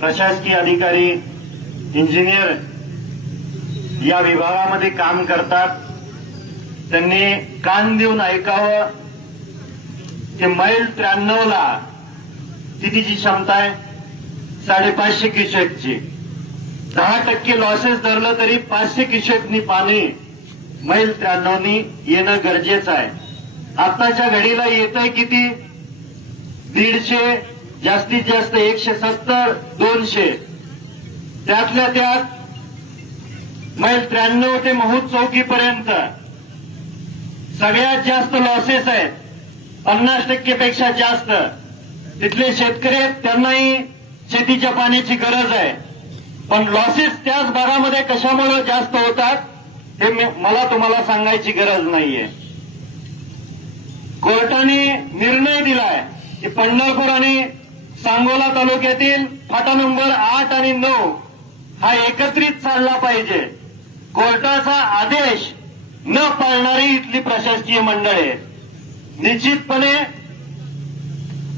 प्रशासकीय अधिकारी इंजिनियर या विभागामध्ये काम करतात. त्यांनी कान देऊन ऐकावं. की मैल त्र्याण्णवला कितीची क्षमता आहे? साडेपाचशे क्युसेकची. दहा टक्के लॉसेस धरलं तरी पाचशे क्युसेकनी पाणी मैल त्र्याण्णवनी येणं गरजेचं आहे. आताच्या घडीला येत आहे किती? दीडशे जास्तीत जास्त एकशे सत्तर दोनशे. त्यातल्या त्यात मैल त्र्याण्णव ते महूद चौकीपर्यंत. सगळ्यात जास्त लॉसेस आहेत. पन्नास टक्केपेक्षा जास्त. तिथले शेतकरी आहेत त्यांनाही शेतीच्या पाण्याची गरज आहे. पण लॉसेस त्याच भागामध्ये कशामुळे जास्त होतात हे मला तुम्हाला सांगायची गरज नाहीये. कोर्टाने निर्णय दिलाय की पंढरपूर आणि सांगोला तालुक्यातील फाटा नंबर आठ आणि नऊ हा एकत्रित चालला पाहिजे. कोर्टाचा आदेश न पाळणारी इथली प्रशासकीय मंडळ. आहे निश्चितपणे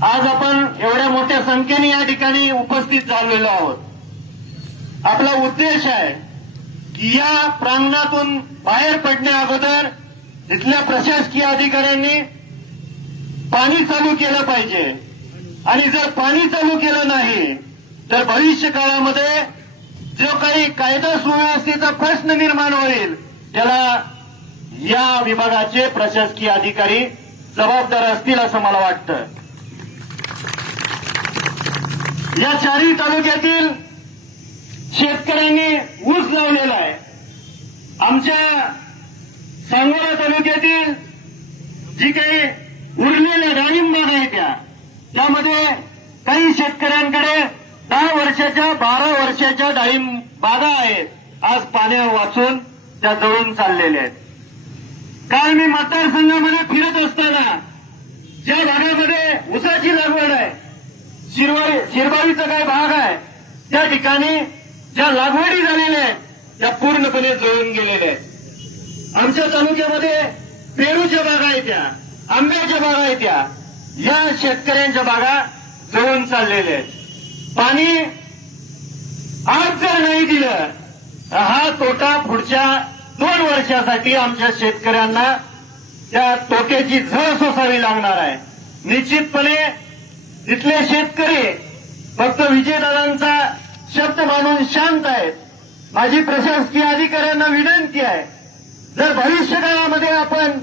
आज आपण एवढ्या मोठ्या संख्येने या ठिकाणी उपस्थित झालेलो आहोत. आपला उद्देश आहे की या प्रांगणातून बाहेर पडण्या अगोदर इथल्या प्रशासकीय अधिकाऱ्यांनी पाणी चालू केलं पाहिजे. आणि जर पाणी चालू केलं नाही तर भविष्य काळामध्ये जो काही कायदा सुव्यवस्थेचा प्रश्न निर्माण होईल. त्याला या विभागाचे प्रशासकीय अधिकारी जबाबदार असतील असं मला वाटतं. या चारही तालुक्यातील शेतकऱ्यांनी ऊस लावलेला आहे. आमच्या सांगोला तालुक्यातील जी काही उरलेल्या डाळिंबाग आहे त्या त्यामध्ये काही शेतकऱ्यांकडे दहा वर्षाच्या बारा वर्षाच्या डाळिंब बागा आहेत. आज पाण्या वाचून त्या जळून चाललेल्या आहेत. काल मी मतदारसंघामध्ये फिरत असताना ज्या भागामध्ये ऊसाची लागवड आहे शिरवाई शिरबावीचा काय भाग आहे त्या ठिकाणी ज्या लागवडी झालेल्या आहेत त्या पूर्णपणे जळून गेलेल्या आहेत. आमच्या तालुक्यामध्ये पेरूच्या बागा आहेत आंब्याच्या बागा आहेत या शेतकऱ्यांच्या बागा जळून चाललेल्या आहेत. पाणी आज जर नाही दिलं तर हा तोटा पुढच्या दोन वर्षासाठी आमच्या शेतकऱ्यांना त्या तोट्याची झळ सोसावी लागणार आहे. निश्चितपणे तिथले शेतकरी फक्त विजयदादांचा शब्द मानून शांत आहेत. माझी प्रशासकीय अधिकाऱ्यांना विनंती आहे जर भविष्य काळामध्ये आपण